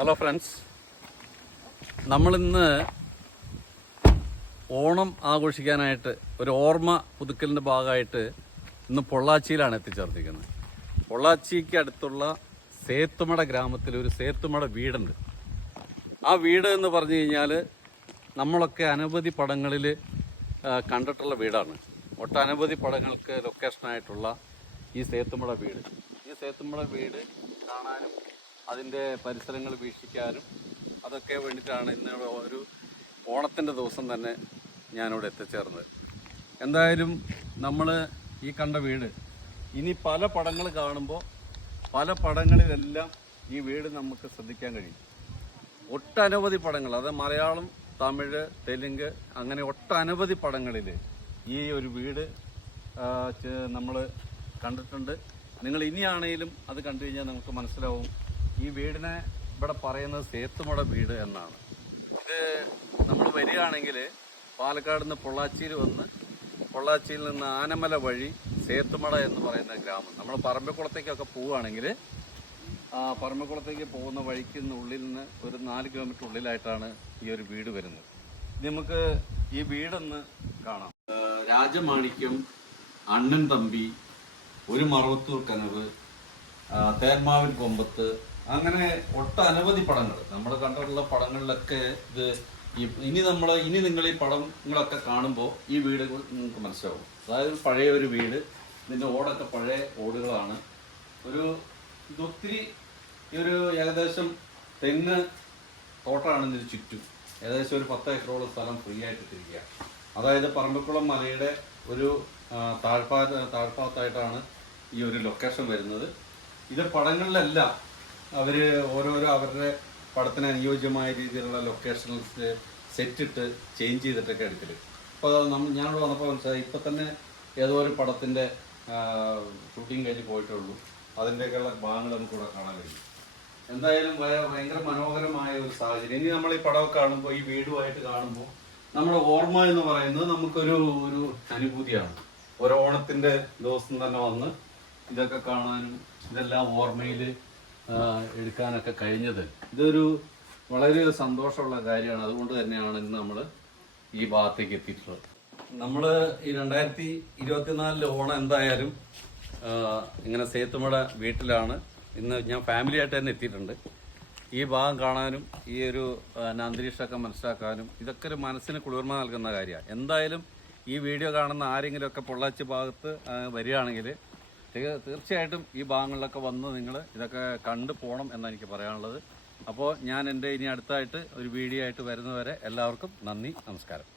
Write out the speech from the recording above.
Hello friends, നമ്മളിന്ന് ഓണം ആഘോഷിക്കാനായിട്ട് ഒരു ഓർമ്മ പുതുക്കലിൻ്റെ ഭാഗമായിട്ട് ഇന്ന് പൊള്ളാച്ചിയിലാണ് എത്തിച്ചേർത്തിരിക്കുന്നത്. പൊള്ളാച്ചിക്ക് അടുത്തുള്ള സേത്തുമട ഗ്രാമത്തിൽ ഒരു സേത്തുമട വീടുണ്ട്. ആ വീട് എന്ന് പറഞ്ഞു കഴിഞ്ഞാൽ നമ്മളൊക്കെ അനവധി പടങ്ങളിൽ കണ്ടിട്ടുള്ള വീടാണ്. ഒട്ടനവധി പടങ്ങൾക്ക് ലൊക്കേഷനായിട്ടുള്ള ഈ സേത്തുമട വീട്. ഈ സേത്തുമട വീട് കാണാനും അതിൻ്റെ പരിസരങ്ങൾ വീക്ഷിക്കാനും അതൊക്കെ വേണ്ടിയിട്ടാണ് ഇന്ന് ഒരു ഓണത്തിൻ്റെ ദിവസം തന്നെ ഞാനിവിടെ എത്തിച്ചേർന്നത്. എന്തായാലും നമ്മൾ ഈ കണ്ട വീട് ഇനി പല പടങ്ങൾ കാണുമ്പോൾ പല പടങ്ങളിലെല്ലാം ഈ വീട് നമുക്ക് ശ്രദ്ധിക്കാൻ കഴിയും. ഒട്ടനവധി പടങ്ങൾ, അത് മലയാളം, തമിഴ്, തെലുങ്ക് അങ്ങനെ ഒട്ടനവധി പടങ്ങളിൽ ഈ ഒരു വീട് നമ്മൾ കണ്ടിട്ടുണ്ട്. നിങ്ങൾ ഇനിയാണെങ്കിലും അത് കണ്ടു കഴിഞ്ഞാൽ നമുക്ക് മനസ്സിലാവും ഈ വീടിനെ ഇവിടെ പറയുന്നത് സേത്തുമട വീട് എന്നാണ്. ഇത് നമ്മൾ വരികയാണെങ്കിൽ പാലക്കാട് നിന്ന് പൊള്ളാച്ചിയിൽ വന്ന് പൊള്ളാച്ചിയിൽ നിന്ന് ആനമല വഴി സേത്തുമട എന്ന് പറയുന്ന ഗ്രാമം, നമ്മൾ പറമ്പിക്കുളത്തേക്കൊക്കെ പോവുകയാണെങ്കിൽ പറമ്പിക്കുളത്തേക്ക് പോകുന്ന വഴിക്ക് ഉള്ളിൽ നിന്ന് ഒരു 4 കിലോമീറ്റർ ഉള്ളിലായിട്ടാണ് ഈ ഒരു വീട് വരുന്നത്. നമുക്ക് ഈ വീടൊന്ന് കാണാം. രാജമാണിക്യം, അണ്ണൻ തമ്പി, ഒരു മറവത്തൂർ കനവ്, തേന്മാവിൻ കൊമ്പത്ത്, അങ്ങനെ ഒട്ടനവധി പടങ്ങൾ നമ്മൾ കണ്ടിട്ടുള്ള പടങ്ങളിലൊക്കെ ഇത് ഇനി നിങ്ങൾ ഈ പടങ്ങളൊക്കെ കാണുമ്പോൾ ഈ വീട് നിങ്ങൾക്ക് മനസ്സിലാവും. അതായത് പഴയ ഒരു വീട്, ഇതിൻ്റെ ഓടൊക്കെ പഴയ ഓടുകളാണ്. ഇതൊത്തിരി ഒരു ഏകദേശം തെങ്ങ് തോട്ടമാണ് ഇതിന് ചുറ്റും. ഏകദേശം ഒരു 10 ഏക്കറോളം സ്ഥലം ഫ്രീ ആയിട്ട് ഇട്ടിരിക്കുക. അതായത് പറമ്പിക്കുളം മലയുടെ ഒരു താഴ്ഭാഗത്തായിട്ടാണ് ഈ ഒരു ലൊക്കേഷൻ വരുന്നത്. ഇത് പടങ്ങളിലെല്ലാം അവർ ഓരോരോ അവരുടെ പടത്തിന് അനുയോജ്യമായ രീതിയിലുള്ള ലൊക്കേഷൻസ് സെറ്റിട്ട് ചേഞ്ച് ചെയ്തിട്ടൊക്കെ എടുക്കൽ. അപ്പോൾ ഞാനിവിടെ വന്നപ്പോൾ മനസ്സിലായി, ഇപ്പം തന്നെ ഏതോ ഒരു പടത്തിൻ്റെ ഷൂട്ടിങ് കഴിഞ്ഞ് പോയിട്ടുള്ളൂ. അതിൻ്റെയൊക്കെയുള്ള ഭാഗങ്ങൾ നമുക്കിവിടെ കാണാൻ കഴിയും. എന്തായാലും ഭയങ്കര മനോഹരമായ ഒരു സാഹചര്യം. ഇനി നമ്മൾ ഈ പടമൊക്കെ കാണുമ്പോൾ, ഈ വീടുമായിട്ട് കാണുമ്പോൾ നമ്മുടെ ഓർമ്മ എന്ന് പറയുന്നത് നമുക്കൊരു അനുഭൂതിയാണ്. ഒരു ഓണത്തിൻ്റെ ദിവസം തന്നെ വന്ന് ഇതൊക്കെ കാണാനും ഇതെല്ലാം ഓർമ്മയിൽ എടുക്കാനൊക്കെ കഴിഞ്ഞത് ഇതൊരു വളരെ സന്തോഷമുള്ള കാര്യമാണ്. അതുകൊണ്ട് തന്നെയാണ് ഇന്ന് നമ്മൾ ഈ ഭാഗത്തേക്ക് എത്തിയിട്ടുള്ളത്. നമ്മൾ ഈ 2024 ഓണം എന്തായാലും ഇങ്ങനെ സേത്തുമട വീട്ടിലാണ്. ഇന്ന് ഞാൻ ഫാമിലി ആയിട്ട് തന്നെ എത്തിയിട്ടുണ്ട്. ഈ ഭാഗം കാണാനും ഈ ഒരു അന്തരീക്ഷമൊക്കെ മനസ്സിലാക്കാനും ഇതൊക്കെ ഒരു മനസ്സിന് കുളിർമ നൽകുന്ന കാര്യമാണ്. എന്തായാലും ഈ വീഡിയോ കാണുന്ന ആരെങ്കിലുമൊക്കെ പൊള്ളാച്ചി ഭാഗത്ത് വരികയാണെങ്കിൽ തീർച്ചയായിട്ടും ഈ ഭാഗങ്ങളിലൊക്കെ വന്ന് നിങ്ങൾ ഇതൊക്കെ കണ്ടു പോകണം എന്നാണ് എനിക്ക് പറയാനുള്ളത്. അപ്പോൾ ഞാൻ ഇനി അടുത്തായിട്ട് ഒരു വീഡിയോ ആയിട്ട് വരുന്നവരെ എല്ലാവർക്കും നന്ദി, നമസ്കാരം.